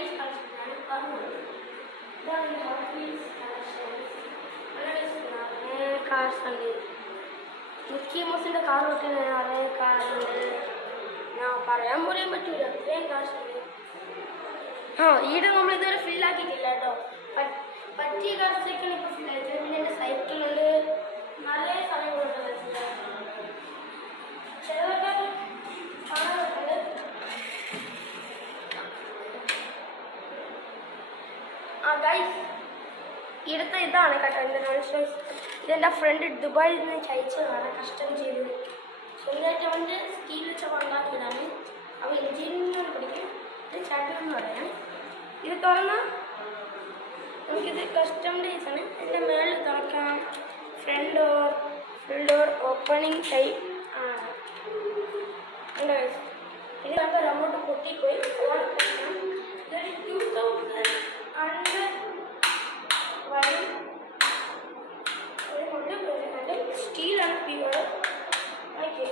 Wheels കളക്ഷനാണ് പറഞ്ഞത്. ഇതാണ് ഹോട്ട് വീൽസ് കളക്ഷൻസ്. നിറയെ കാർസ് ഉണ്ട്. മിക്കി മൗസിൻ്റെ കാർ നോക്കിയാൽ നിറയെ കാറുണ്ട്. ഞാൻ പറയാൻ പോലും പറ്റൂല, അത്രയും കാർസ് ഉണ്ട്. ഈടെ നമ്മൾ ഇതുവരെ ഫില്ലാക്കിയിട്ടില്ല കേട്ടോ. പറ്റിയ കാർസൊക്കെയാണ് ഇപ്പോൾ ഫില്ലാക്കിയത്. പിന്നെ എൻ്റെ സൈക്കിളുണ്ട്, നിറയെ സമയങ്ങളുണ്ട്. ചിലതൊക്കെ കാണാറുണ്ട്. ഗൈസ്, ഇവിടുത്തെ ഇതാണ് കേട്ടോ എൻ്റെ റോൾസ് റോയ്സ്. ഇതെൻ്റെ ഫ്രണ്ട് ദുബായിൽ നിന്ന് ചയച്ചതാണ്, കസ്റ്റം ചെയ്ത്. സ്വന്തമായിട്ട് അവൻ്റെ സ്റ്റീൽ വെച്ചപ്പോൾ ഉണ്ടാക്കിയതാണ്. അവൻ എഞ്ചിനീയറിംഗ് പഠിക്കും. ഇത് ചാറ്റമെന്ന് പറയാം. ഇത് തുറന്നാൽ നമുക്കിത് കസ്റ്റം ഡേയ്സാണ്. ഇതിൻ്റെ മേളിൽ തുറക്കാം. ഫ്രണ്ട് ഡോർ ഓപ്പണിങ് ടൈപ്പ് ആണ്. ഉണ്ട് ഗൈസ്. ഇത് കണ്ടാൽ അങ്ങോട്ട് പൊട്ടിപ്പോയി. ഇതൊരു 2000 വരും. സ്റ്റീലാണ് പ്യൂർ. Okay,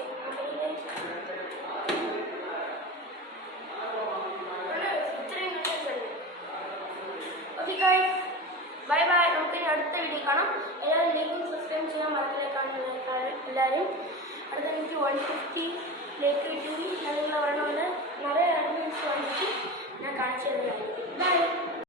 bye bye. നമുക്ക് ഇനി അടുത്ത വീഡിയോ കാണാം. എല്ലാവരും ലൈക്കും സബ്സ്ക്രൈബ് ചെയ്യാൻ മറക്കില്ല. എല്ലാവരും അടുത്ത എനിക്ക് 150 ലൈക്ക് കിട്ടും. അതിനുള്ള വരണമുണ്ട്. നിറയെ അഡ്മിൻസ് വന്നിട്ട് ഞാൻ കാണിച്ചു തരുന്നതായിരിക്കും. ബൈ.